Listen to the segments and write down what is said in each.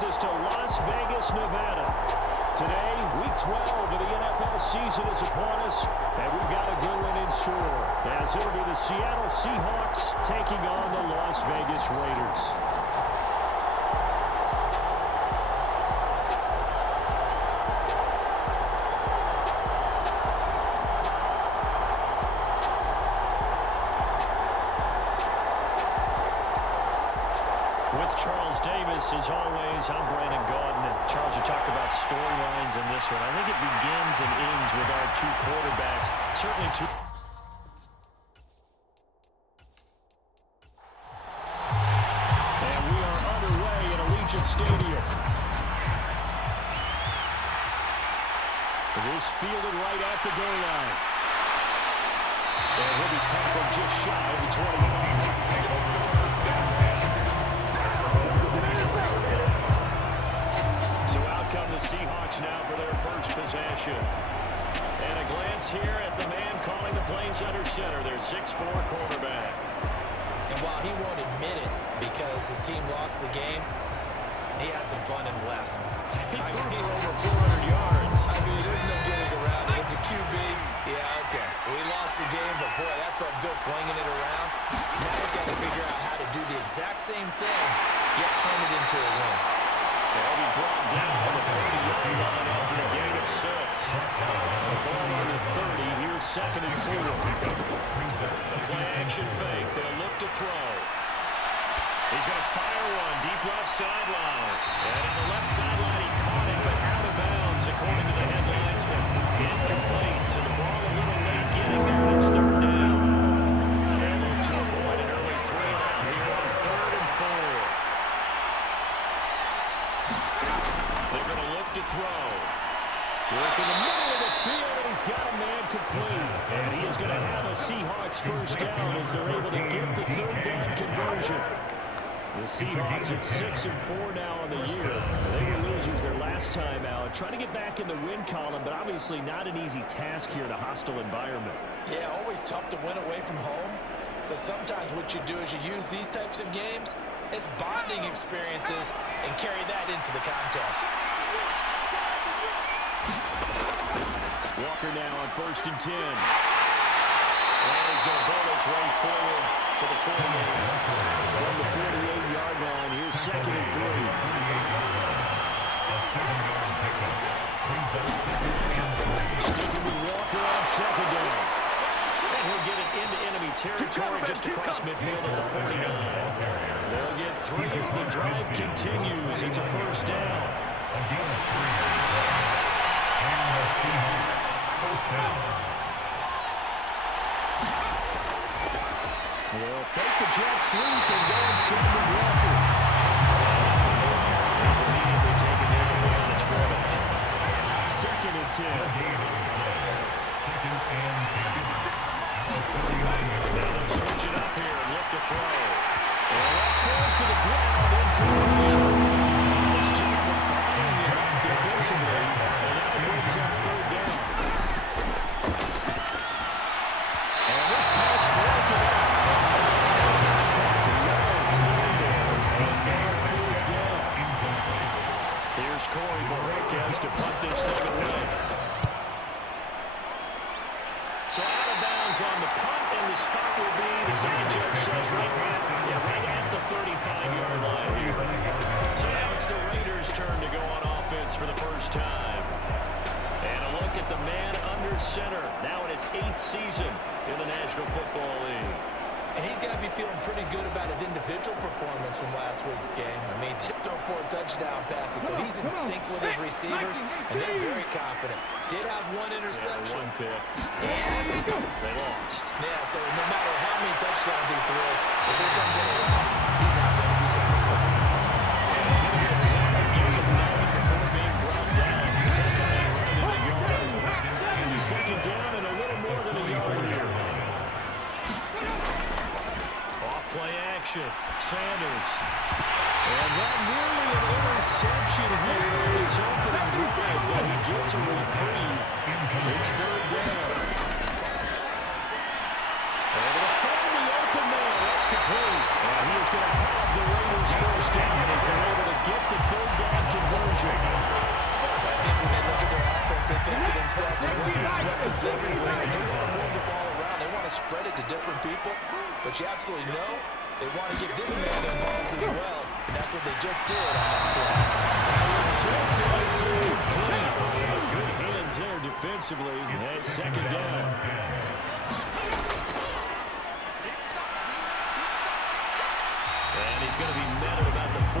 brings us to Las Vegas, Nevada. Today, Week 12 of the NFL season is upon us, and we've got a good one in store, as it'll be the Seattle Seahawks taking on the Las Vegas Raiders. As always, I'm Brandon Gaudin. And Charles, you talked about storylines in this one. I think it begins and ends with our two quarterbacks. Certainly two. And we are underway at Allegiant Stadium. It is fielded right at the goal line. And he'll be tackled just shy of the 25. Seahawks now for their first possession. And a glance here at the man calling the plays under center, their 6'4" quarterback. And while he won't admit it because his team lost the game, he had some fun in the last one. He threw for over 400 yards. I mean, there's no getting around it. It's a QB. Yeah, okay. We lost the game, but boy, that felt good flinging it around. Now he's got to figure out how to do the exact same thing, yet turn it into a win. They'll be brought down on the 30-yard line after a gain of 6. The ball on the 30. Here's 2nd and 4. The play action fake. They'll look to throw. He's going to fire one deep left sideline. And on the left sideline, he caught it, but out of bounds, according to the headlinesman. Incomplete. So the ball a little late getting there, and it's 3rd down. And look to avoid an early 3-and-out here on 3rd and 4. They're going to look to throw. Work in the middle of the field, and he's got a man complete. And he is going to have a Seahawks first down as they're able to get the 3rd down conversion. The Seahawks at 6-4 now on the year. They were losers their last time out. Trying to get back in the win column, but obviously not an easy task here in a hostile environment. Yeah, always tough to win away from home. But sometimes what you do is you use these types of games as bonding experiences and carry that into the contest. Walker now on 1st and 10. And he's going to bowl his way forward to the 48. From the 48-yard line, here's 2nd and 3. Sticking with Walker on 2nd down. And he'll get it into enemy territory just across midfield at the 49. They'll get 3 as the drive continues. It's a first down. They'll fake the jet sweep and go instead with Walker. He's immediately taken there from the line of scrimmage. 2nd and 10. Now they'll switch it up here and look to throw. And that falls to the ground, incomplete. This job of buying it up defensively, and that brings up 3rd down. And this pass broken up. Here's Corey Marquez to punt this thing away. So out of bounds on the punt, and the spot will be, the side judge says, right at the 35-yard line here. So now it's the Raiders' turn to go on offense for the first time. And a look at the man under center, now in his 8th season in the National Football League. And he's got to be feeling pretty good about his individual performance from last week's game. I mean, tipped over 4 touchdown passes, so he's in sync with his receivers, and they're very confident. Did have 1 interception. Yeah, 1 pick. And they lost. Yeah, so no matter how many touchdowns he threw, if it comes in a loss, he's not going to be satisfied. It's going to be a solid game of nothing before being brought down. 2nd and around in the yard. 2nd down and a little more than a yard here. Play action, Sanders. And that nearly an interception here in his opening drive, but he gets a reprieve. It's 3rd down. Able to find the open man. That's complete. And he is going to have the Raiders first down as they're able to get the 3rd down weapons everywhere. And they want to move the ball around. They want to spread it to different people. But you absolutely know they want to get this man involved as well. And that's what they just did on that play. It's incomplete. Good hands there defensively. And second down. And he's going to be met at about the 43.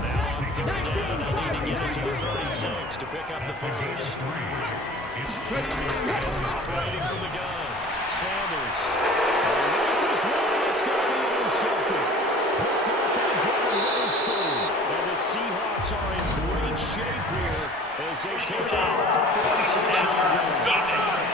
Now on third down, they'll need to get it to the 36 to pick up the first. Operating from the gun. Sanders. It's going to be intercepted. Picked up by Devin Witherspoon. And the Seahawks are in great shape here as they take out the 46-yard line.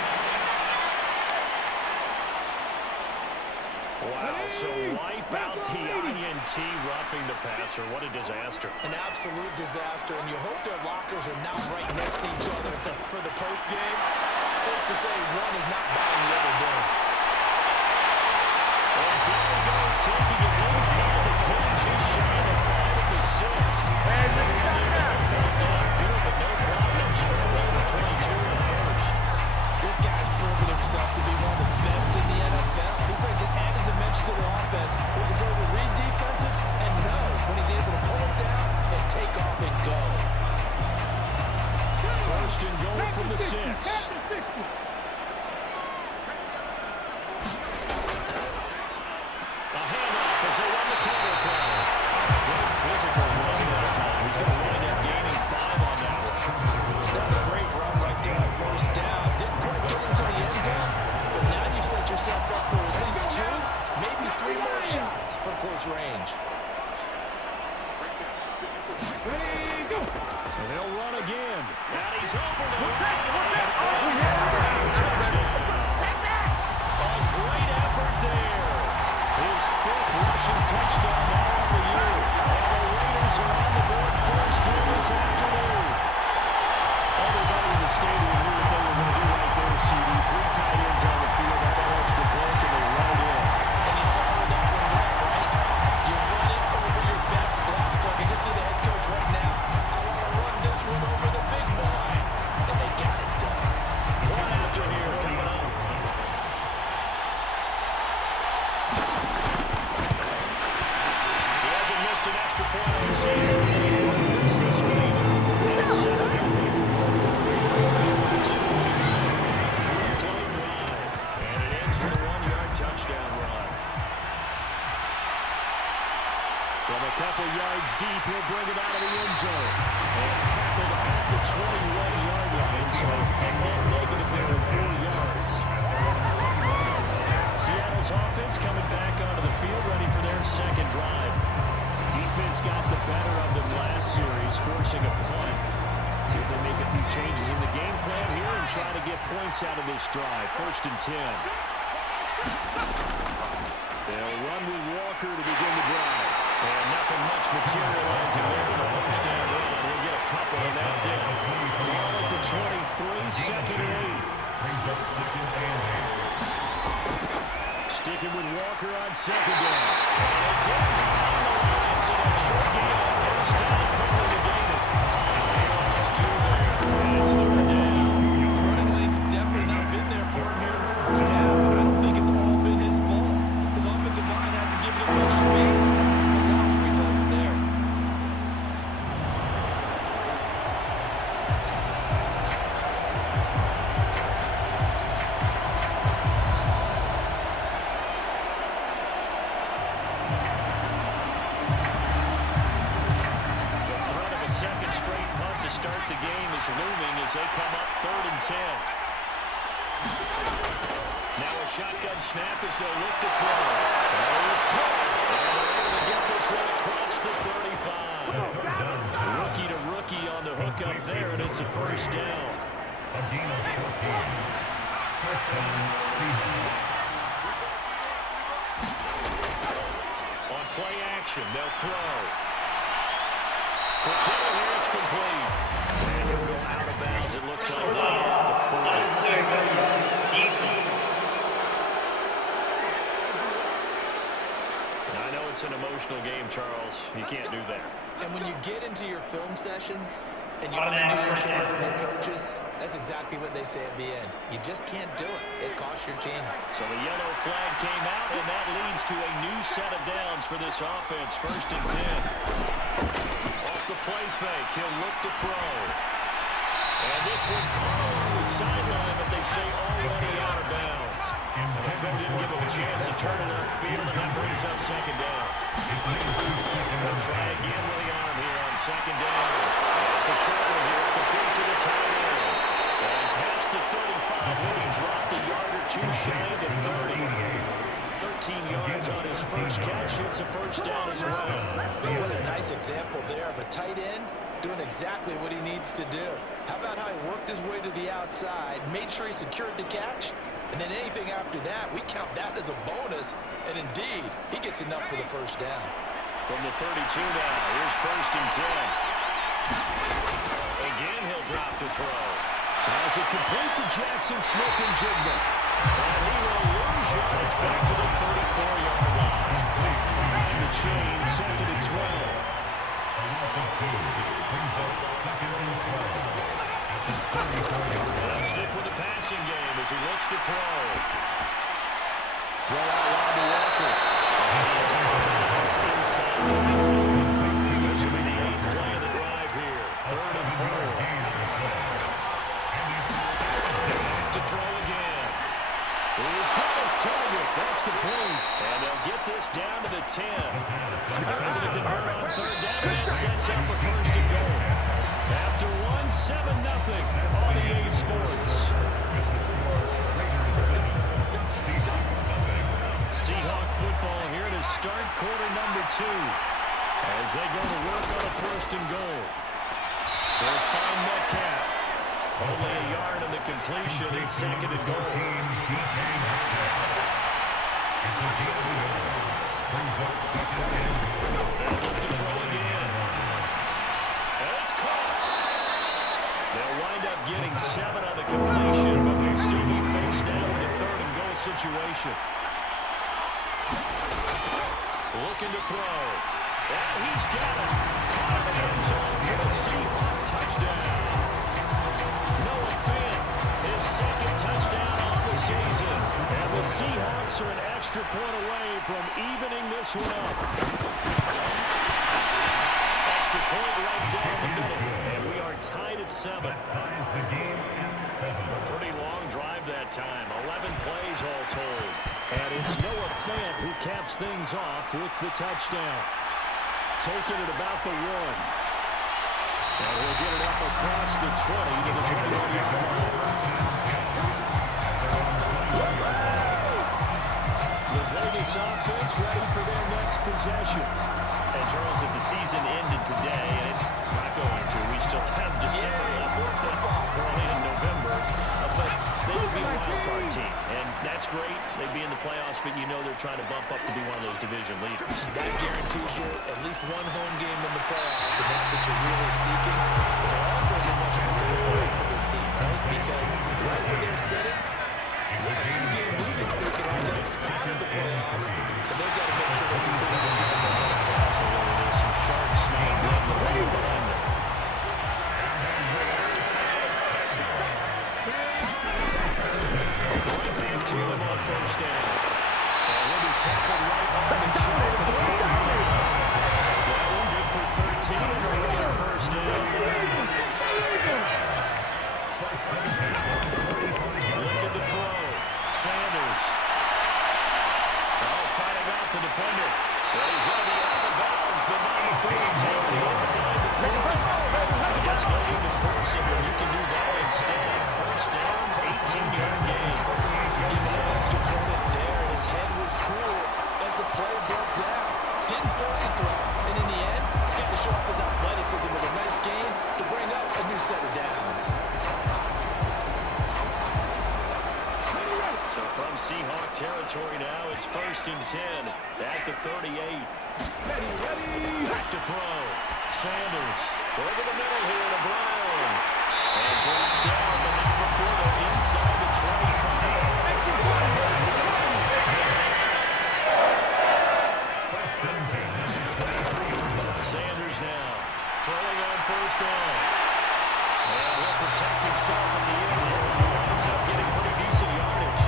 Wow, so wipe out the INT roughing the passer. What a disaster. An absolute disaster, and you hope their lockers are not right next to each other for the postgame. Safe to say one is not buying the other down. And down he goes, taking it inside the 10, just shy of 5 of the 6. And downfield, but no problem. Scrambling for 22 in the first. This guy's proven himself to be one of the best in the NFL. He brings an added dimension to their offense. He's able to read defenses and know when he's able to pull it down and take off and go. First and goal from the 6. A handoff as they run the counter play. Good physical run that time. He's going to wind up gaining 5 on that one. That's a great run right there on first down. Didn't quite get into the end zone, but now you've set yourself up for at least 2, maybe 3 more shots from close range. And they'll run again. And he's over the touchdown. A great effort there. His 5th rushing touchdown now on the year. And the Raiders are on the board first here this afternoon. Everybody in the stadium knew what they were going to do right there, CD. 3 tight ends on the field, got that extra break, and they run it in. And you saw where that one went, right? You run it over your best block. I can just see the head coach right now. I want to run this one over the big boy. And they got it done. One after here coming up. He hasn't missed an extra point all season. It's this week. It's 7. Three-play drive. And it ends with a 1-yard touchdown run. From a couple yards deep, he'll bring it out of the end zone. And tackled at the 21-yard line, so a net negative there of 4 yards. Seattle's offense coming back onto the field, ready for their second drive. Defense got the better of them last series, forcing a punt. See if they make a few changes in the game plan here and try to get points out of this drive. First and 10. They'll run with Walker to begin the drive. And nothing much materializing there in the first down run. We'll get a couple, and that's it. Ball at the 23, second and 8. Sticking with Walker on second down. And again, on the line, so that short game on first down, quickly to gain it. Lost 2 there, and it's third down. The running lanes have definitely not been there for him here in the first half, and I don't think it's all been his fault. His offensive line hasn't given him much space. The loss results there. Looming as they come up 3rd and 10. Now a shotgun snap as they'll look to throw. And it was caught. And they're able to get this one across the 35. Rookie to rookie on the hook up there, and it's a first down. On play action, they'll throw. McKinnon here, it's complete. And he'll go out of bounds, it looks like, right at the 40. And I know It's an emotional game, Charles. You can't do that. And when you get into your film sessions and you argue your case with your coaches, that's exactly what they say at the end. You just can't do it. It costs your team. So the yellow flag came out, and that leads to a new set of downs for this offense. 1st and 10. Off the play fake, he'll look to throw. And this one caught on the sideline, but they say already out of bounds. And the throw didn't give him a chance to turn it upfield, and that brings up 2nd down. They'll try again with the arm here on 2nd down. It's a short one here, complete to the tight end. And past the 35, when he dropped a yard or two shy of the 30. 13 yards on his first catch. It's a 1st down as well. What a nice example there of a tight end doing exactly what he needs to do. How about how he worked his way to the outside, made sure he secured the catch, and then anything after that, we count that as a bonus. And indeed, he gets enough for the 1st down. From the 32 now, here's 1st and 10. Again, he'll drop to throw. Has it complete to Jackson Smith-Njigba. And he will lose yardage back to the 34-yard line. And the chain, 2nd and 12. Let's stick with the passing game as he looks to throw. Throw out wide to Walker. He's inside the 30. This will be the 8th play of the drive here. 3rd and 4. To throw again. He's got his target. That's complete. And they'll get this down to the 10. They're able to convert on 3rd down, and that sets up a 1st and goal. After 7-0 on EA Sports. Seahawk football here to start quarter number 2. As they go to work on a 1st and goal. They'll find Metcalf. Only a yard on the completion in 2nd and goal. They'll look to throw again. And it's caught. They'll wind up getting 7 on the completion, but they'll still be faced now with a 3rd and goal situation. Looking to throw. And he's got it. Caught in the end zone for the Seahawk touchdown. Noah Fant, his 2nd touchdown on the season. And the Seahawks are an extra point away from evening this one up. Extra point right down the middle. And we are tied at 7. A pretty long drive that time. 11 plays all told. And it's Noah Fant who caps things off with the touchdown. Taking it about the 1. And he'll get it up across the 20 to the 21-yard line. The Vegas offense ready for their next possession. And Charles, if the season ended today, and it's not going to, we still have December left early in November, but they would be a wild card team, and that's great. They'd be in the playoffs, but you know they're trying to bump up to be one of those division leaders. That guarantees you at least one home game in the playoffs, and that's what you're really seeking. But there also isn't much margin for hope for this team, right? Because right where they're sitting, a 2-game losing streak can have them out of the playoffs, so they've got to make sure they continue to keep it going. Absolutely, there's some sharks smelling blood in the water behind them. To him on 1st down. And he'll be tackled right on the shoulder of the 45. That one good for 13 and a regular 1st down. Looking to throw. Sanders. Oh, fighting off the defender. Well, he's going to be out of bounds, but now the 30 takes it inside the 40. I guess no need to force him, but you can do that instead. 1st down, 18-yard gain. Give him extra credit there. His head was cool as the play broke down. Didn't force a throw. And in the end, got to show off his athleticism with a nice gain to bring up a new set of downs. So from Seahawk territory now, it's 1st and 10 at the 38. Back to throw. Sanders over the middle here to Brown. And brought down, but not before they're inside the 25. throwing on first down. And he'll protect himself at the end here as he winds up getting pretty decent yardage.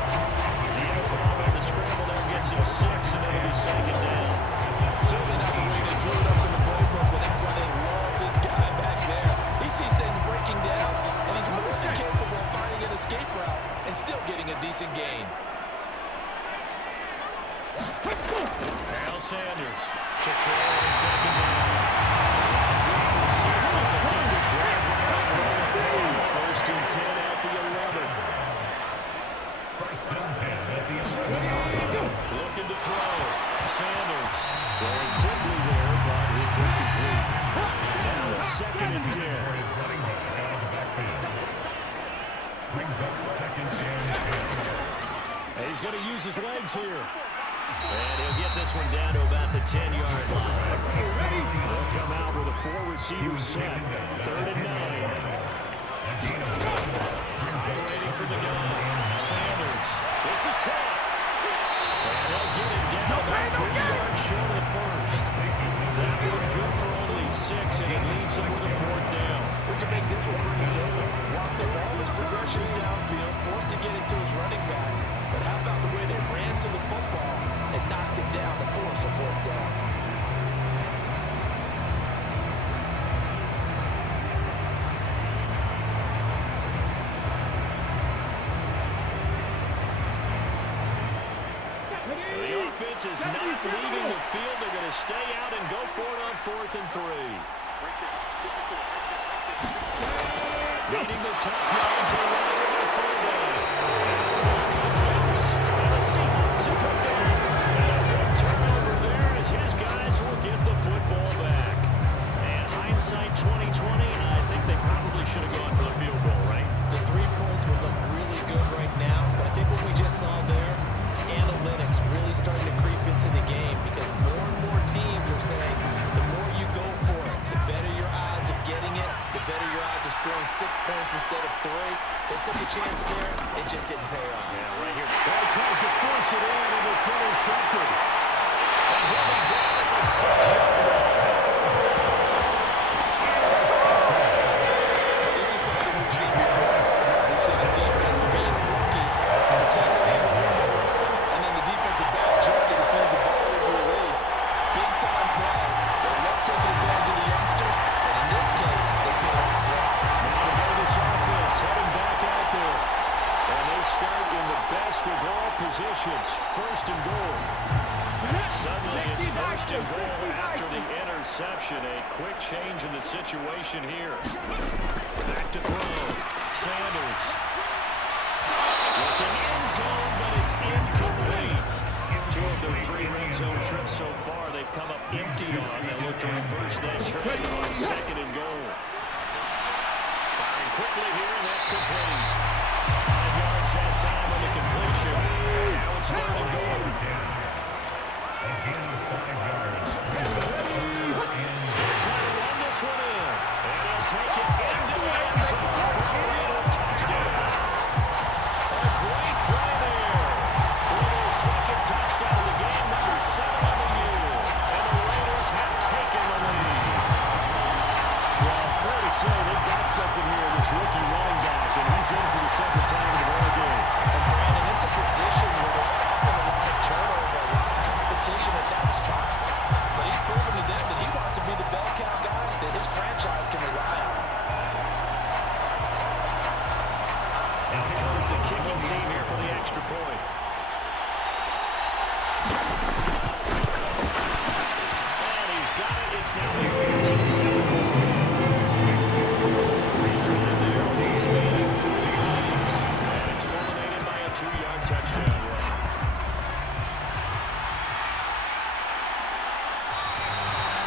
The improv and the scramble there gets him 6, and it'll be second down. Certainly not the way they drew it up in the playbook, but that's why they love this guy back there. He sees things breaking down, and he's more than capable of finding an escape route and still getting a decent gain. Al Sanders to throw on second down. Good for 6 as the Kingdoms drive right on rolling. First and 10 at the 11. Looking to throw. Sanders throwing quickly there, but it's incomplete. Now it's second and 10. He's going to use his legs here. And he'll get this one down to about the 10-yard line. They'll come out with a 4-receiver set. 3rd and 9. Operating from the gun. Sanders. This is caught. And they'll get him down about 3 yards short of the first. That one good for only 6, and it leaves him with a 4th down. We can make this one pretty simple. Walk the ball, his progressions downfield, forced to get it to his running back. But how about the way they ran to the football and knocked it down to force a 4th down? The offense is not leaving the field. They're going to stay out and go for it on 4th and 3. Beating the tough yards away with the fullback. Comes loose. And the Seahawks are put down. And a good turnover there as his guys will get the football back. And hindsight 2020, I think they probably should have gone for the field goal, right? The 3 points would look really good right now, but I think what we just saw there, analytics really starting to creep into the game because more and more teams are saying the more you go for it, the better your odds of getting it, the better your odds of scoring 6 points instead of 3. They took a chance there. It just didn't pay off. Yeah, right here. Ball tries to force it in, and it's intercepted. And he'll be down at the 6-yard line. This is something we've seen before. We've seen a defense being rookie, protect the and then the defensive back jumped as soon as the ball was released. Big time play. They love taking advantage of the youngster, and in this case, they put it on the block. Now the Vegas offense heading back out there. And they start in the best of all positions. 1st and goal. Suddenly it's 1st and goal after the interception. A quick change in the situation here. Back to throw. Sanders. Looking end zone, but it's incomplete. 2 of their 3 red zone trips so far, they've come up empty on. They look to reverse that trade on 2nd and goal. Firing quickly here, and that's complete. 5 yards that time on the completion. Now it's 3rd and goal. They'll try to run this one in, and they'll take it into the end zone for a little touchdown. A great play there. With his 2nd touchdown of the game, number 7 on the year. And the Raiders have taken the lead. Well, fair to say they've got something here, this rookie running back, and he's in for the 2nd time in the ball game. And Brandon, it's a position where there's often a lot of turnover, a lot of competition at that spot. But he's proven to them that he wants to be the bell cow guy that his franchise can rely on. Out comes the kicking team here for the extra point. And he's got it. It's now a 14-7. Drive there with a speeding 3 plays. And it's culminated by a 2-yard touchdown run.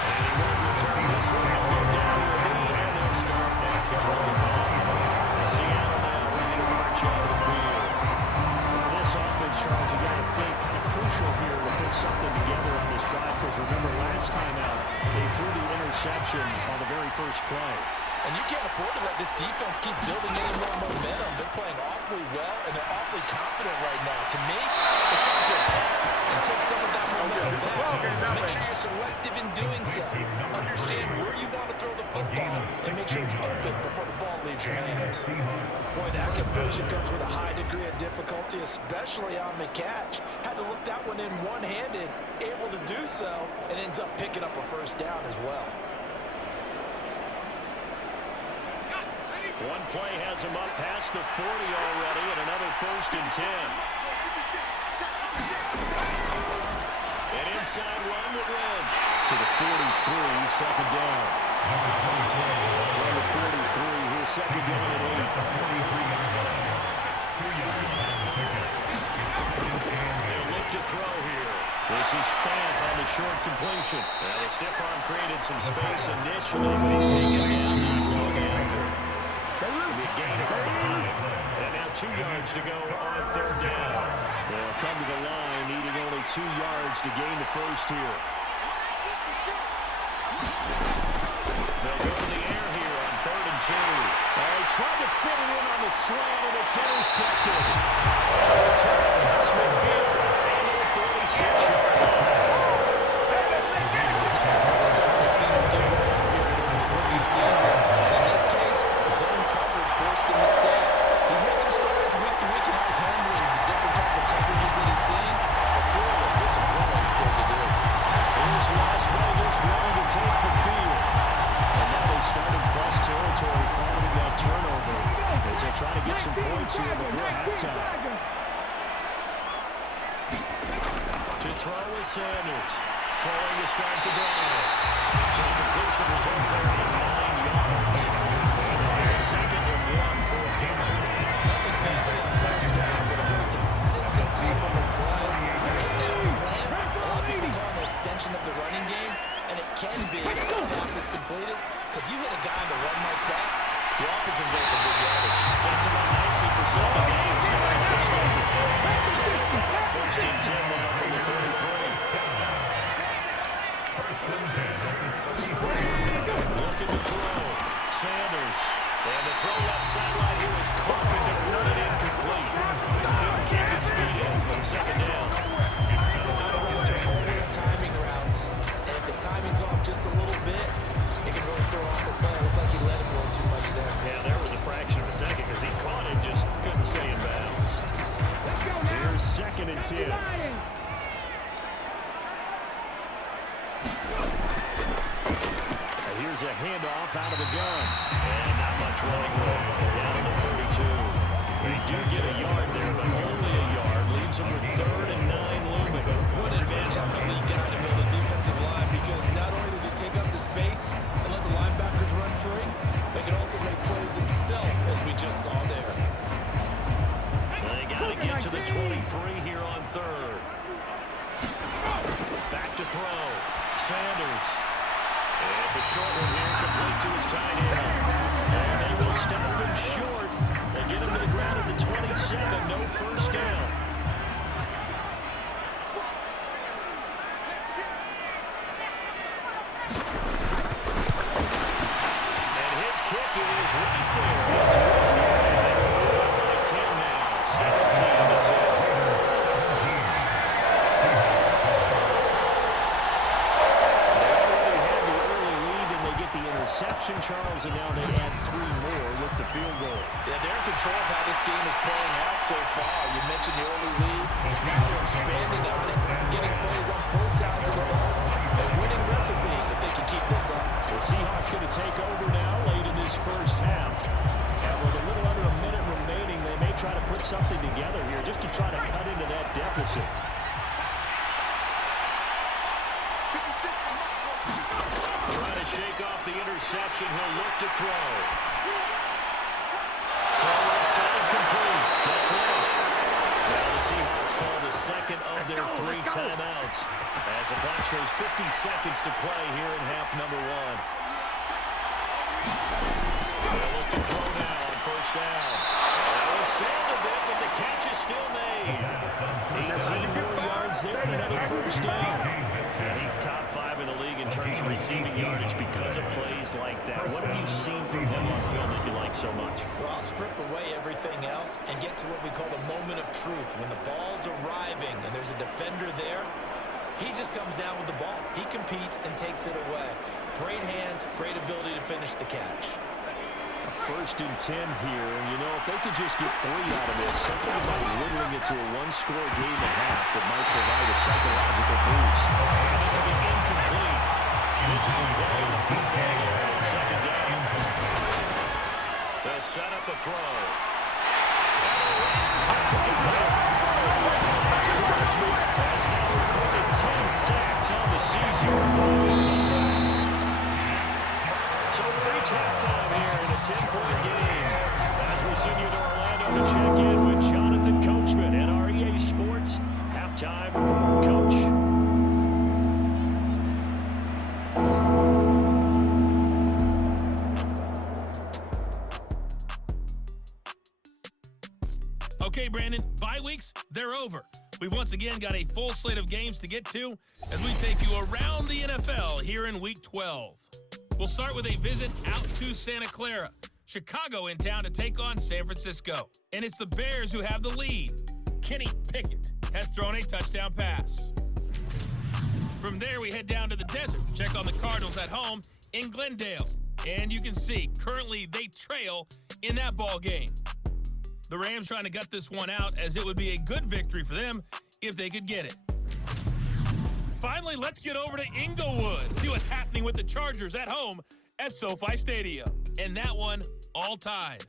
And he won't return this one. He'll go down to the knee, and they'll start at the 25. Seattle now ready to march out of the field. For this offense, Charles, you got to think kind of crucial here to put something together on this drive because remember last time out, they threw the interception on the very first play. And you can't afford to let this defense keep building any more momentum. They're playing awfully well, and they're awfully confident right now. To me, it's time to attack and take some of that momentum back. Make sure you're selective in doing so. Understand where you want to throw the football. football and make sure it's open before the ball leaves your hands. Boy, that conversion comes with a high degree of difficulty, especially on the catch. Had to look that one in one-handed, able to do so, and ends up picking up a first down as well. One play has him up past the 40 already, and another 1st and 10. An inside run with Lynch. To the 43, second down. Number 43, here's second down and 8. They'll look to throw here. This is Fant on the short completion. The stiff arm created some space initially, but he's taken down not long after. A gain of 5, and now 2 yards to go on 3rd down. They'll come to the line, needing only 2 yards to gain the first here. They'll go in the air here on 3rd and 2. He tried to fit it in on the slant, and it's intercepted. Return across midfield on the 46-yard line. Zone coverage forced the mistake. He's made some strides week to week in his handling the different type of coverages that he's seen. But clearly, there's some growing still to do. Here's Las Vegas ready to take the field. And now they start in plus territory following that turnover as they try to get some points here before halftime. To throw is Sanders. Throwing to start the drive. So the completion results there in 9 yards. Second and 1, 4th down. Nothing fancy on first down, but a very consistent type of a play. Hit that slant. A lot of people call it an extension of the running game, and it can be if the pass is completed, because you hit a guy on the run like that, he often can go for big yardage. Sets him up nicely for 7 games here on the schedule. 1st and 10 now from the 33. Looking to throw. Sanders. And the throw left sideline here is caught, but they're running incomplete. Couldn't keep his feet in. 2nd down. Routes are always timing routes, and if the timing's off just a little bit, it can really throw off a play. It looked like he let him roll too much there. Yeah, there was a fraction of a second because he caught it, just couldn't stay in bounds. Here's 2nd and 10. Here's a handoff out of the gun. And not much running room. Down to the 32. They do get a yard there, but only a yard. Leaves them with 3rd and 9 looming. What an advantage having a lead guy in the middle of the defensive line, because not only does he take up the space and let the linebackers run free, but he can also make plays himself, as we just saw there. They got to get to the 23 here on 3rd. Back to throw. Sanders. It's a short one here, complete to his tight end. And they will stop him short. They get him to the ground at the 27, no first down. And his kick is right there. It's good. And they're up by 10 now, 17-7. Interception, Charles, and now they add 3 more with the field goal. Yeah, they're in control of how this game is playing out so far. You mentioned the early lead. Now they're expanding on it, getting plays on both sides of the ball. A winning recipe if they can keep this up. The Seahawks going to take over now late in this first half. And with a little under a minute remaining, they may try to put something together here just to try to cut into that deficit. Shake off the interception. He'll look to throw. Throw inside, complete. That's Lynch. Now the Seahawks call the second of their 3 timeouts as the clock shows 50 seconds to play here in half number 1. They'll look to throw now on first down. That was sailed a bit, but the catch is still made. 18 more yards there and another first down. And he's top 5 in the league in terms of receiving yardage because of plays like that. What have you seen from him on film that you like so much? Well, I'll strip away everything else and get to what we call the moment of truth. When the ball's arriving and there's a defender there, he just comes down with the ball. He competes and takes it away. Great hands, great ability to finish the catch. First and 10 here, and you know, if they could just get 3 out of this, something about whittling it to a one-score game and a half that might provide a psychological boost. And this will be incomplete. Physical play on the football there on second down. They'll set up a throw. That's Crosby has now recorded 10 sacks on the season. So we reach halftime here in a 10-point game. As we send you to Orlando to check in with Jonathan Coachman and our EA Sports halftime report. Coach. Okay, Brandon, bye weeks, they're over. We've once again got a full slate of games to get to as we take you around the NFL here in Week 12. We'll start with a visit out to Santa Clara. Chicago in town to take on San Francisco. And it's the Bears who have the lead. Kenny Pickett has thrown a touchdown pass. From there, we head down to the desert. Check on the Cardinals at home in Glendale. And you can see, currently they trail in that ball game. The Rams trying to gut this one out as it would be a good victory for them if they could get it. Finally, let's get over to Inglewood. See what's happening with the Chargers at home at SoFi Stadium. And that one, all tied.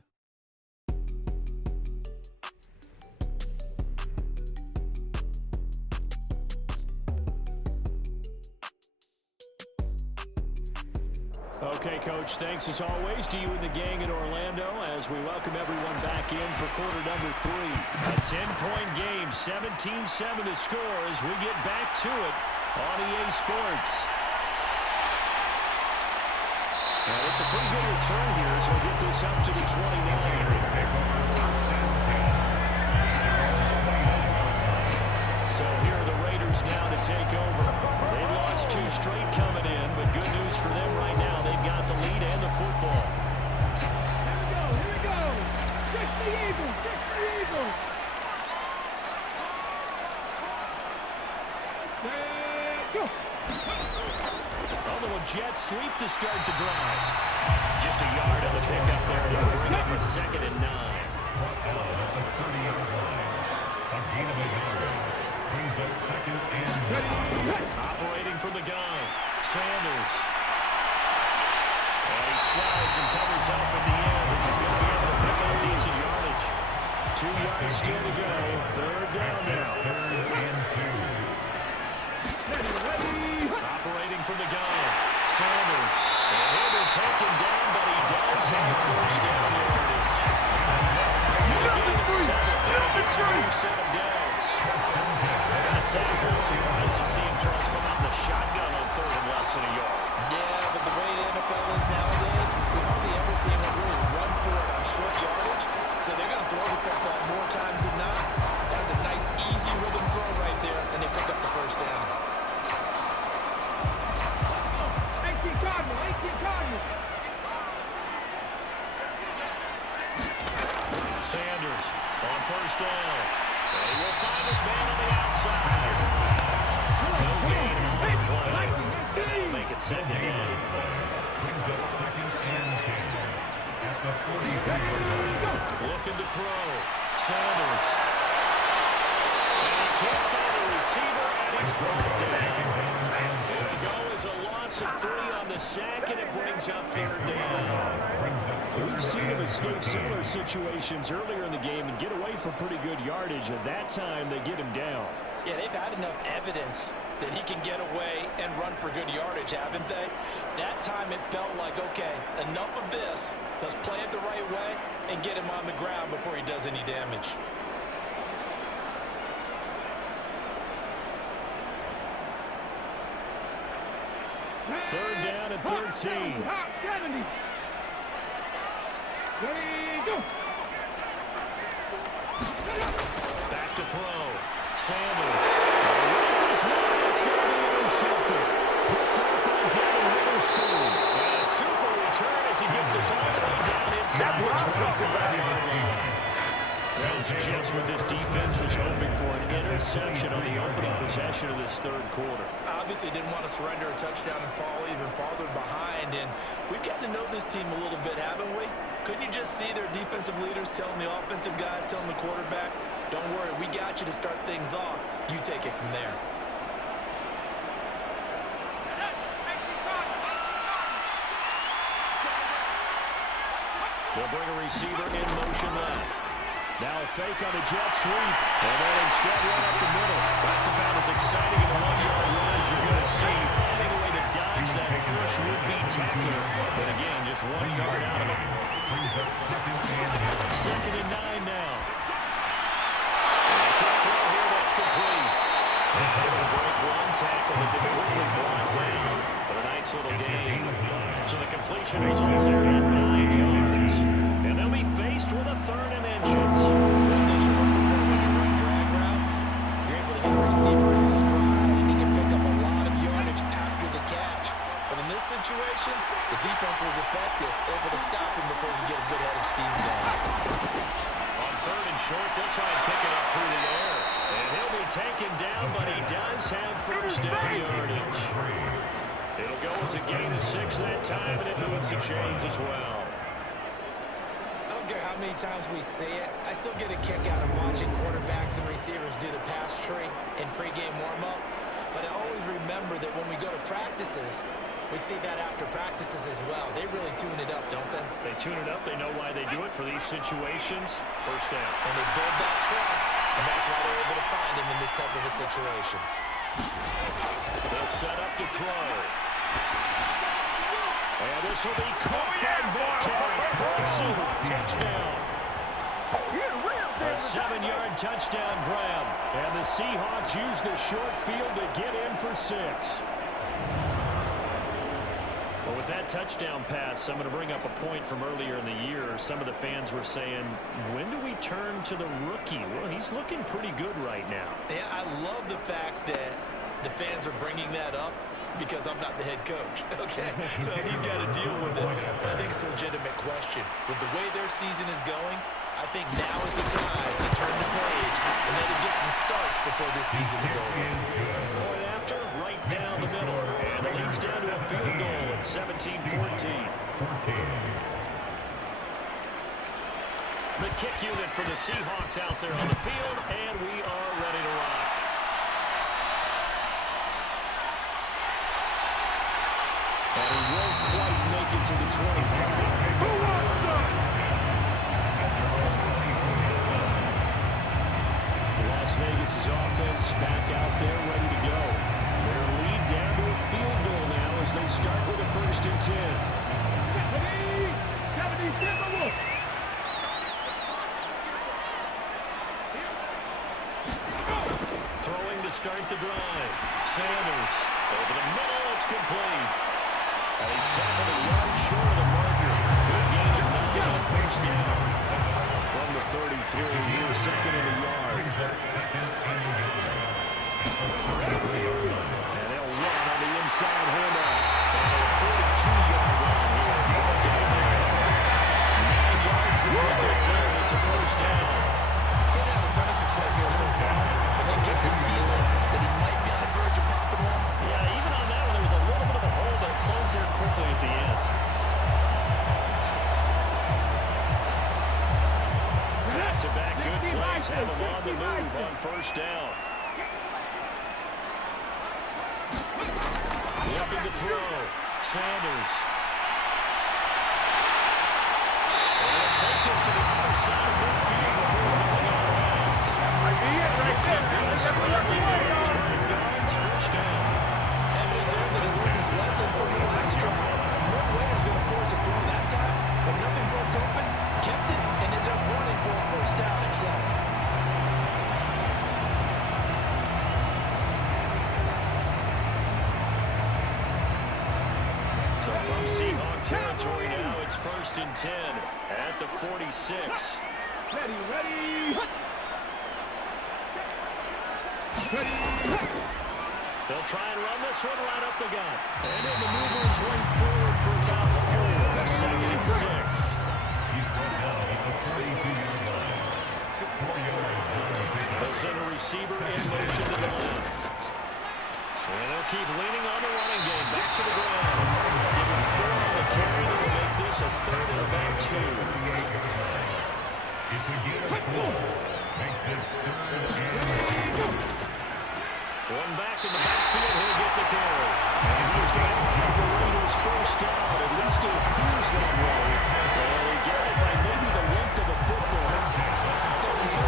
Okay, Coach, thanks as always to you and the gang in Orlando as we welcome everyone back in for quarter number 3. A 10-point game, 17-7 to score as we get back to it on EA Sports. And it's a pretty good return here as we get this up to the 29. So here are the Raiders now to take over. They've lost 2 straight coming in, but good news for them right now. They've got the lead and the football. Here we go. Kick the Eagles. Kick the Eagles. Go. A little jet sweep to start the drive. Just a yard on the pickup there. They'll bring up a 2nd and 9. Operating from the gun, Sanders. And he slides and covers up at the end. This is going to be able to pick up decent yardage. 2 yards still to go. 3rd down now. Operating from the gun, Sanders. And he'll be taken down, but he does have 1st down yardage. Set of downs. Sanders was surprised to see him try to come out in the shotgun on 3rd and less than a yard. Yeah, but the way the NFL is nowadays, we hardly ever see anyone really run for it on short yardage. So they're going to throw the football more times than not. That was a nice, easy rhythm throw right there, and they pick up the 1st down. 18 Cardinals. Sanders on 1st down. And he will find his man on the outside. No gain on the play. And that'll make it 2nd down. Looking to throw. Sanders. And he can't find a receiver, and he's brought down. Here we go is a loss of 3 on the sack, and it brings up 3rd down. We've seen him escape similar situations earlier in the game and get away from pretty good yardage. At that time, they get him down. Yeah, they've had enough evidence that he can get away and run for good yardage, haven't they? That time it felt like, okay, enough of this. Let's play it the right way and get him on the ground before he does any damage. Third down and 13. Hot 70. Go. Back to throw. Sanders. It's going to be intercepted. Picked up by Devin Witherspoon. And a super return as he gets us all the way down inside the 25-yard line. That's just what this defense was hoping for, an interception on the opening possession of this 3rd quarter. obviously didn't want to surrender a touchdown and fall even farther behind. And we've gotten to know this team a little bit, haven't we? Couldn't you just see their defensive leaders telling the offensive guys, telling the quarterback, don't worry, we got you to start things off. You take it from there. They'll bring a receiver in motion left. Now a fake on the jet sweep. And then instead run up the middle. That's about as exciting in a 1-yard run as you're going to see. Finding a way to dodge that first would-be tackler. But again, just 1 yard out of it. Second and 9 now. And a quick throw here, that's complete. Able to break one tackle, but then quickly brought down. But a nice little gain. So the completion results there at 9 yards. And they'll be faced with a 3rd and inches. One thing you're hoping for when you run drag routes, you're able to hit a receiver in stride, and he can pick up a lot of yardage after the catch. But in this situation, the defense was effective, able to stop him before he get a good head of steam going. On 3rd and short, they'll try and pick it up through the air. And he'll be taken down, but he does have first down yardage. It'll go as a gain of 6 that time, and it moves the chains as well. I don't care how many times we see it, I still get a kick out of watching quarterbacks and receivers do the pass tree in pregame warm-up. But I always remember that when we go to practices, we see that after practices as well. They really tune it up, don't they? They tune it up. They know why they do it for these situations. First down. And they build that trust, and that's why they're able to find him in this type of a situation. They'll set up to throw. And this will be caught by Metcalf for a Seahawks touchdown. A 7-yard touchdown grab. And the Seahawks use the short field to get in for 6. Well, with that touchdown pass, I'm going to bring up a point from earlier in the year. Some of the fans were saying, when do we turn to the rookie? Well, he's looking pretty good right now. Yeah, I love the fact that the fans are bringing that up because I'm not the head coach, okay? So he's got to deal with it. But I think it's a legitimate question. With the way their season is going, I think now is the time to turn the page and let him get some starts before this season is over. Point after, right down the middle. And it leads down to a field goal at 17-14. The kick unit for the Seahawks out there on the field, and we are ready to rock. And he won't quite make it to the 25. Who wants some? Las Vegas' offense back out there ready to go. Their lead down to a field goal now as they start with a 1st and 10. 77 look. Throwing to start the drive. Sanders over the middle. It's complete. And he's tackled a yard short of the marker. Good gain of 9 on 1st down. From the 33, here's 2nd and a yard. And they'll run on the inside handoff. And a 42-yard line here. Down there. 9 yards to the there. It's a 1st down. He's had a ton of success here so far, but you get the feeling that he might be on the verge of popping one. Yeah, even on that one, there was a little bit of a hole, but it closed there quickly at the end. Back-to-back good plays have him on the move on 1st down. Looking to throw. Sanders. And he'll take this to the other side of midfield before going out of bounds. Yards, 1st down. Evident there that he learned his lesson from the last drive. Midway is going to force a throw that time, but nothing broke open, kept it, and ended up running for a 1st down himself. So from Seahawk territory now, it's 1st and 10 at the 46. Ready. They'll try and run this one right up the gut. And then the movers way forward for about 4. 2nd and 6. They'll send a receiver in motion to the left. And they'll keep leaning on the running game. Back to the ground. Giving 4 on the carry to make this a 3rd and about 2. One back in the backfield. He'll get the carry. And he's going to have the Raiders first down. At least it appears that way. And he gets it by maybe the length of the football. 3rd and 2.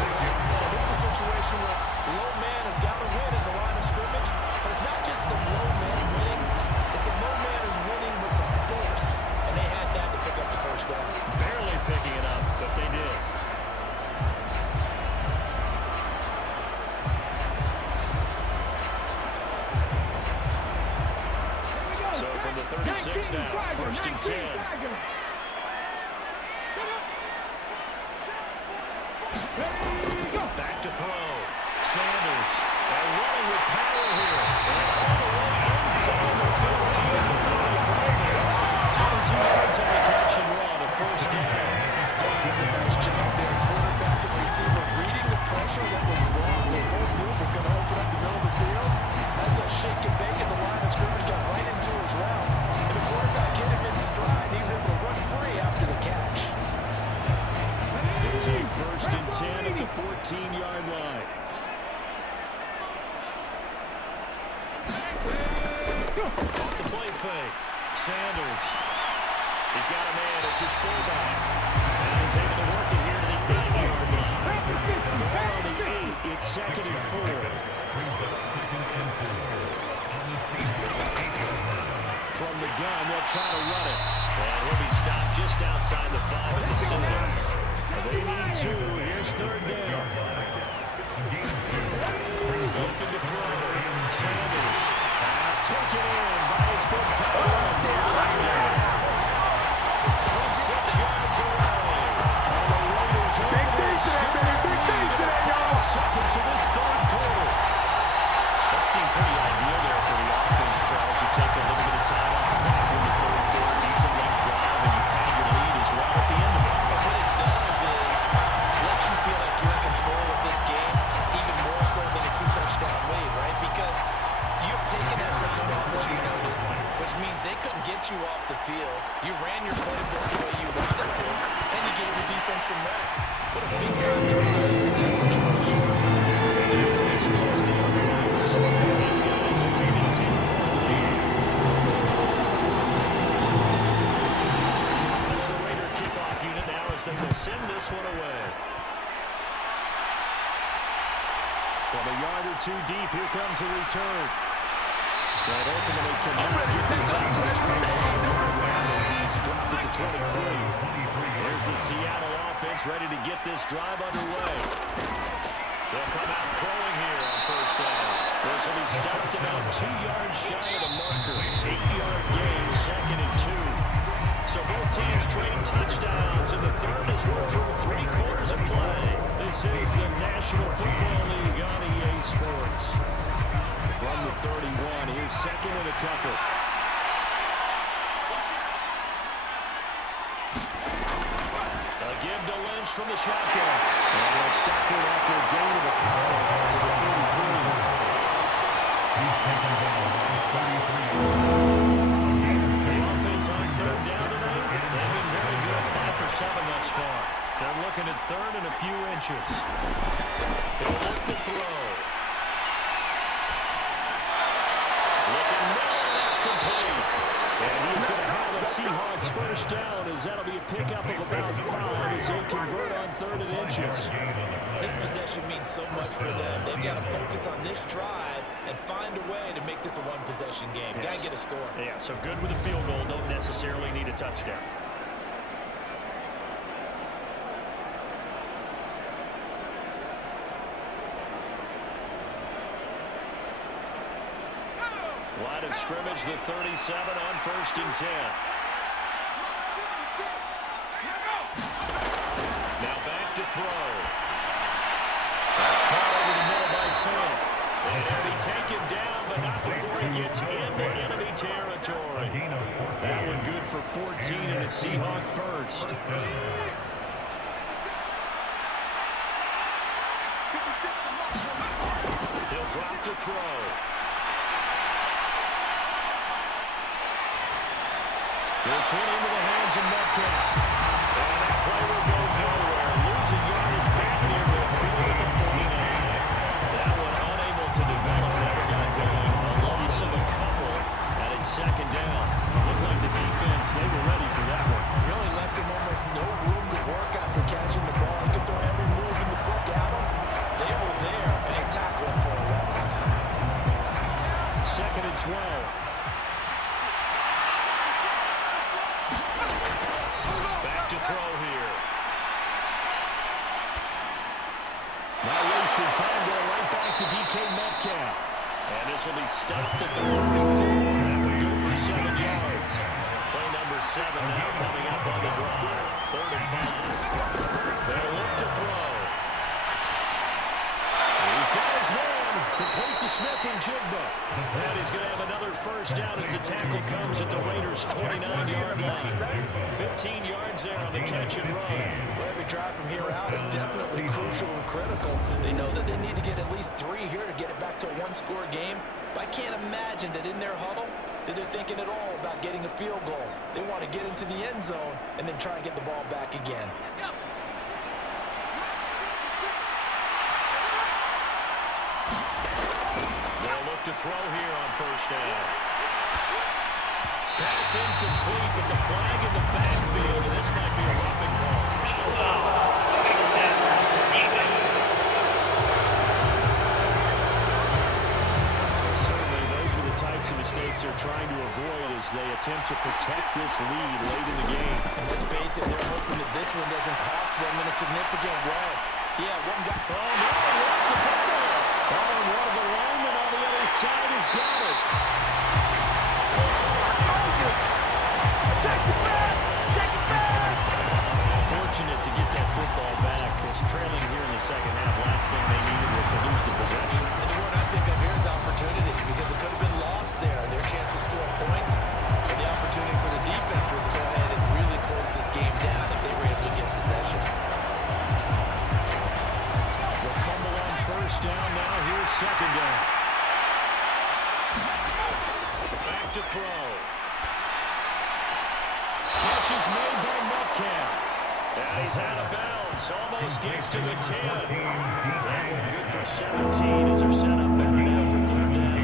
So this is a situation where low man has got to win at the line of scrimmage. But it's not just the low man winning. It's the low man who's winning with some force. And they had that to pick up the first down. Barely picking it up, but they did. So from the 36 now, 1st and 10. Back to throw. Sanders. And running with power here. And all the way inside the 15. 22 yards on the catch and run. A first down. He's a nice job there. Quarterback and receiver reading the pressure that was brought. The whole group was going to open up the middle of the field. As that shake and bake in the line of scrimmage got right into his route. And the quarterback hit him in stride. He was able to run free after the catch. There's a 1st and 10 at the 14-yard line. Off the play fake. Sanders. He's got a man. It's his fullback. And he's able to work it here to the 9-yard line. Ball on the 8. It's 2nd and 4. From the gun, they'll try to run it. And he'll be stopped just outside the 5 at the 6. They need 2. Here's 3rd down. Looking to throw. Sanders. Pass taken in by his big tight end. Touchdown. From 6 yards away. And the Raiders are still lead in 5 seconds in this 3rd quarter. That seemed pretty ideal there for the offense, Charles. You take a little bit of time off the clock in the 3rd quarter, decent length drive, and you pad your lead as well at the end of it. But what it does is let you feel like you're in control of this game, even more so than a 2-touchdown lead, right? Because you've taken that time off, as you noted, which means they couldn't get you off the field. You ran your playbook the way you wanted to, and you gave your defense some rest. What a big-time drive in that situation. It's the offense. These guys will take a 10-point lead. There's the Raider kickoff unit now as they will send this one away. From a yard or 2 deep, here comes a return. But ultimately cannot get this out to the 25-yard line as he's dropped at the 23. There's the Seattle offense ready to get this drive underway. They'll come out throwing here on 1st down. This will be stopped about 2 yards shy of the marker. 8-yard gain, 2nd and 2. So both teams trading touchdowns in the 3rd as we're through 3 quarters of play. This is the National Football League on EA Sports. From the 31, here's 2nd and a couple. A give to Lynch from the shotgun. And they'll stop it after a gain of a couple to the 33. The offense on 3rd down tonight, they've been very good. 5 for 7 thus far. They're looking at 3rd and a few inches. He'll look to throw. Looking middle, that's complete. And he's going to have a Seahawks first down as that'll be a pickup of about 5 as they convert on 3rd and inches. This possession means so much for them. They've got to focus on this drive and find a way to make this a one-possession game. Yes. Got to get a score. Yeah, so good with a field goal. Don't necessarily need a touchdown. Line of scrimmage, the 37 on 1st and 10. Now back to throw. That's caught over the middle by Fant. And he'll be taken down, but not before he gets into enemy territory. That one good for 14 and a Seahawk first. He'll drop to throw. This one into the hands of Metcalf. And that play will go nowhere. Losing yardage back near midfield at the 49. That one unable to develop. Never got going. A loss of a couple. And it's second down. Looked like the defense, they were ready for that one. Really left him almost no room to work after catching the ball. He could throw every move in the book at him. They were there, and they tackled him for a loss. Second and 12. Back to throw here. Not wasting time, going right back to DK Metcalf. And this will be stopped at the 44. That would go for 7 yards. Play number 7 now coming up on the drive. 3rd and 5. They'll look to throw. He's got his man. Complete to Smith and Jigba. And he's going to have another first down as the tackle comes at the Raiders' 29-yard line. 15 yards there on the catch and run. Well, every drive from here out is definitely crucial and critical. They know that they need to get at least 3 here to get it back to a one-score game. But I can't imagine that in their huddle that they're thinking at all about getting a field goal. They want to get into the end zone and then try and get the ball back again. They'll look to throw here on first down. Pass incomplete, but the flag in the backfield, and this might be a roughing call. Certainly, those are the types of mistakes they're trying to avoid as they attempt to protect this lead late in the game. And let's face it, they're hoping that this one doesn't cost them in a significant way. Yeah, one guy. Oh, no, he lost the football. Oh, and one of the linemen on the other side has got it. Fortunate to get that football back, because trailing here in the second half, last thing they needed was to lose the possession. And the word I think of here is opportunity, because it could have been lost there, their chance to score points. But the opportunity for the defense was to go ahead and really close this game down if they were able to get possession. The fumble on first down now. Here's second down. Back to throw. Catch is made by Metcalf. And he's out of bounds. Almost gets to the 10. That one good for 17 as they're set up better now for 3rd down.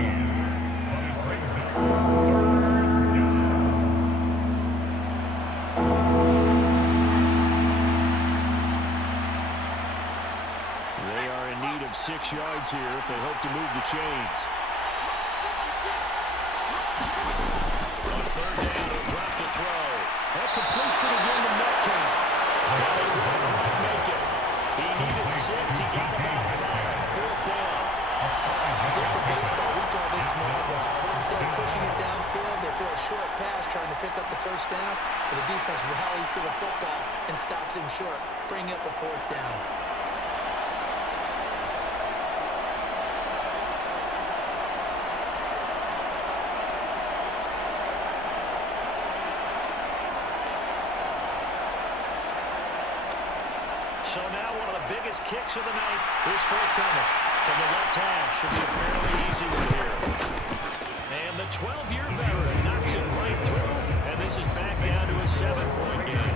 They are in need of 6 yards here if they hope to move the chains. On 3rd down, he'll drop to throw. That completes it again to Metcalf. And he won't quite make it. He needed 6. He got about 5. 4th down. If this were baseball, we call this small ball. Instead of pushing it downfield, they throw a short pass trying to pick up the first down, but the defense rallies to the football and stops him short, bringing up a 4th down. So now one of the biggest kicks of the night is forthcoming. From the left hash, should be a fairly easy one here. And the 12-year veteran knocks it right through, and this is back down to a 7-point game.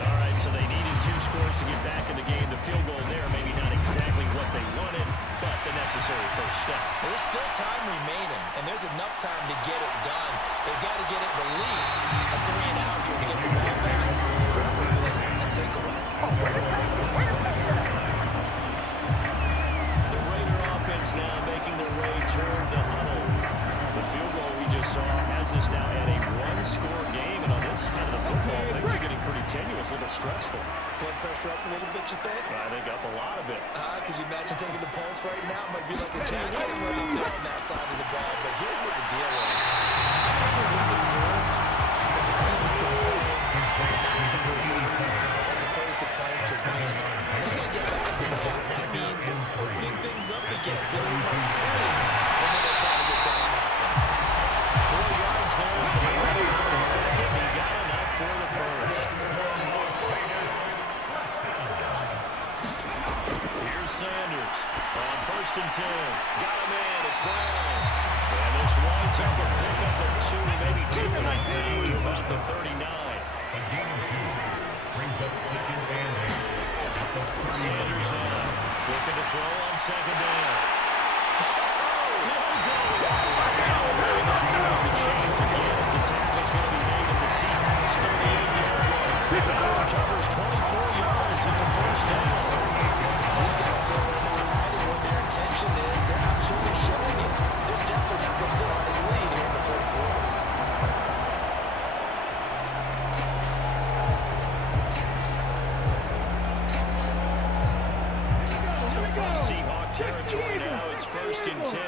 All right, so they needed 2 scores to get back in the game. The field goal there, maybe not exactly what they wanted, but the necessary first step. There's still time remaining, and there's enough time to get it done. They've got to get it the least a 3 and out here to get the ball back, preferably a takeaway. The Raider offense now making their way toward the huddle. The field goal we just saw has us now at a 1-score game, and on this kind of the football, things are getting pretty tenuous, a little stressful. Blood pressure up a little bit, you think? I think up a lot of it. Could you imagine taking the pulse right now? It might be like a jackhammer out there on that side of the ball, but here's what the deal is. I think what we've observed is a team that's been playing not to lose as opposed to playing to win. They're going to get back to that. That means opening things up again, getting more free, and then they're trying to get down on offense. 4 yards there is the Raider. He got enough for the first. Here's Sanders on 1st and 10. Got him in. It's Brown. Sanders now looking to throw on second down. The chains again as the tackle's going to be made at the Seahawks 38-yard line. Covers 24 yards. It's a first down. These guys certainly not hiding what their intention is. They're absolutely showing it. They're definitely not going to sit on this lead here in the fourth quarter. So from Seahawk territory now, it's 1st and 10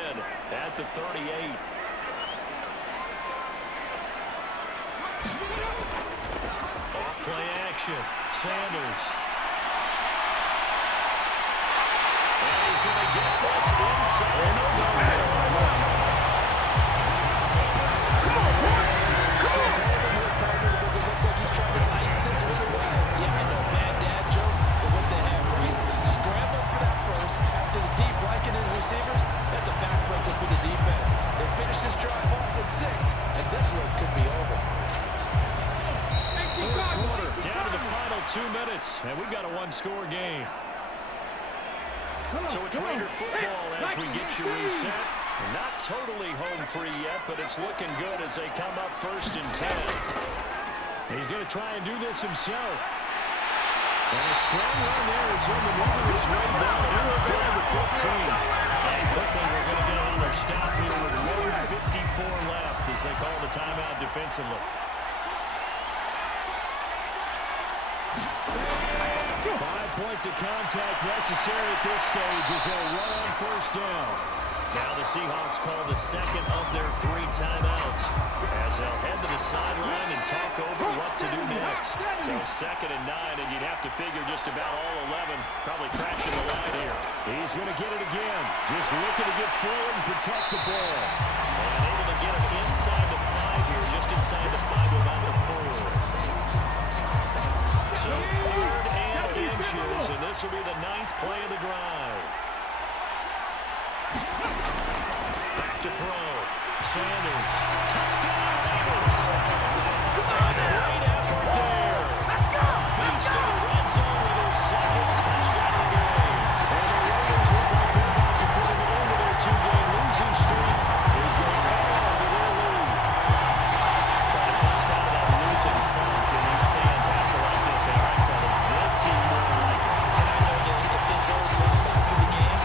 at the 38. Play action. Sanders. And he's going to get this inside the 5. Because it looks like he's trying to ice this one away. Yeah, I know, bad dad joke, but what they have, right? Scramble for that first. After the deep blanket his receivers, that's a backbreaker for the defense. They finish this drive off with 6, and this one could be over. Fourth quarter, down to the final 2 minutes, and we've got a one-score game. So it's Raider football as we get you reset. Not totally home free yet, but it's looking good as they come up 1st and 10. He's going to try and do this himself. And a strong run there as he'll maneuver his way down inside the 15. And quickly we're going to get another stop here with 1:54 left as they call the timeout defensively. 5 points of contact necessary at this stage as they'll run on 1st down. Now the Seahawks call the 2nd of their 3 timeouts as they'll head to the sideline and talk over what to do next. So 2nd and 9, and you'd have to figure just about all 11 probably crashing the line here. He's going to get it again. Just looking to get forward and protect the ball. And able to get it inside the 5 here, just inside the 5 to about the 4. So 3rd and inches, and this will be the 9th play of the drive. Back to throw. Sanders. Touchdown Raiders. Great effort there. Beast in the red zone with their 2nd touchdown of the game. And the Raiders look like they're about to put an end to their 2-game losing streak as they hang on to their lead. Trying to bust out of that losing funk, and these fans have to like this. All right, fellas, this is more like it. And I know that if this holds up after the game,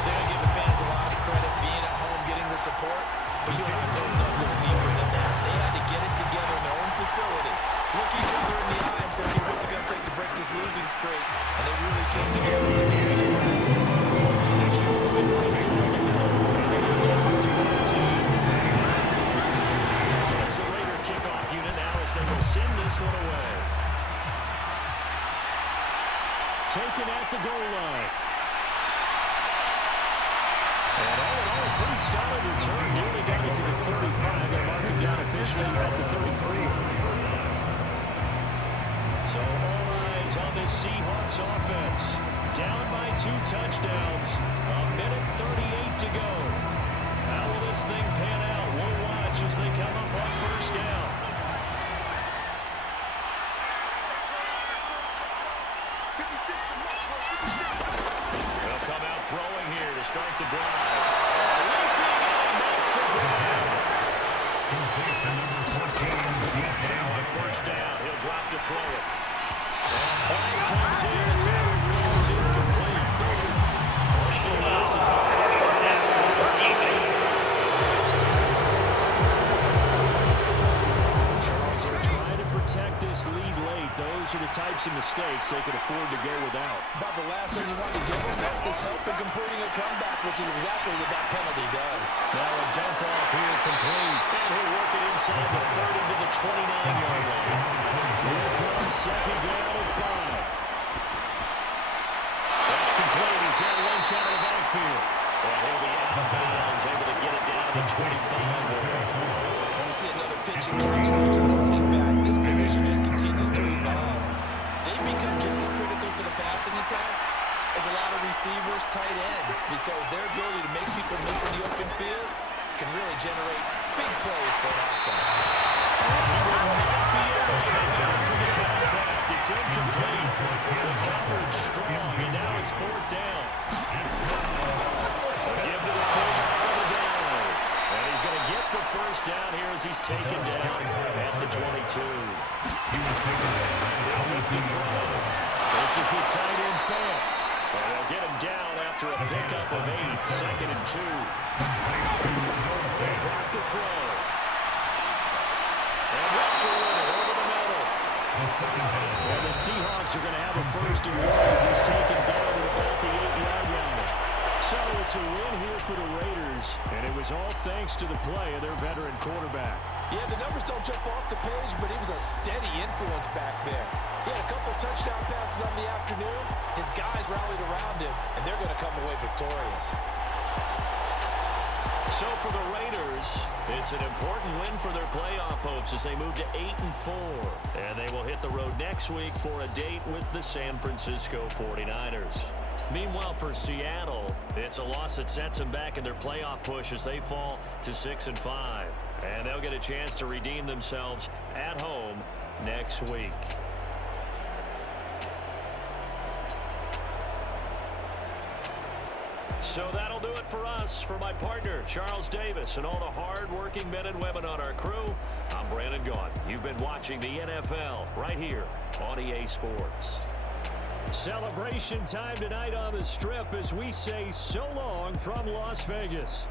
they're going to give the fans a lot of credit being at home, getting the support. But you and I both know it goes deeper than that. They had to get it together in their own facility, look each other in the eye and say, okay, what's it going to take to break this losing streak? And they really came together in the beginning of practice. That's the Raider kickoff unit now as they will send this one away. Taken at the goal line. And all in all, a pretty solid return. Nearly got it to the 35. They'll mark him down officially at the 33. So all eyes on this Seahawks offense. Down by 2 touchdowns. 1:38 to go. How will this thing pan out? We'll watch as they come up on 1st down. They'll come out throwing here to start the drive. Now on 1st down, he'll drop to throw it. And flag comes in as Allen falls incomplete. Let's see how this is all. Charles, they're trying to protect this lead late. Those are the types of mistakes they could afford to go without. About the last thing you want to give them is help in completing a comeback, which is exactly what that penalty does. Now a dump off here complete. And he'll work it inside the 30 to the 29-yard line. Here comes 2nd down and 5. That's complete. He's got a lunch out of the backfield. And he'll be out of bounds, able to get it down to the 25 there. And we see another pitch and catch there to the running back. This position just continues to evolve. They become just as critical to the passing attack as a lot of receivers, tight ends, because their ability to make people miss in the open field can really generate big plays for an offense. He might be able to incomplete. The coverage strong, and now it's 4th down. A give to the fullback on the down. And he's going to get the first down here as he's taken down at the 22. They'll with the throw. This is the tight end fair. Well, they'll get him down after a pickup of 8, 2nd and 2. They drop the throw. And Walker with it over the middle. And the Seahawks are going to have a 1st and 1 as he's taken down at about the 8-yard line. So it's a win here for the Raiders, and it was all thanks to the play of their veteran quarterback. Yeah, the numbers don't jump off the page, but he was a steady influence back there. He had a couple touchdown passes on the afternoon. His guys rallied around him, and they're going to come away victorious. So for the Raiders, it's an important win for their playoff hopes as they move to 8-4. And they will hit the road next week for a date with the San Francisco 49ers. Meanwhile, for Seattle, it's a loss that sets them back in their playoff push as they fall to 6-5. And they'll get a chance to redeem themselves at home next week. So that'll do it for us. For my partner, Charles Davis, and all the hard-working men and women on our crew, I'm Brandon Gaughan. You've been watching the NFL right here on EA Sports. Celebration time tonight on the Strip as we say so long from Las Vegas.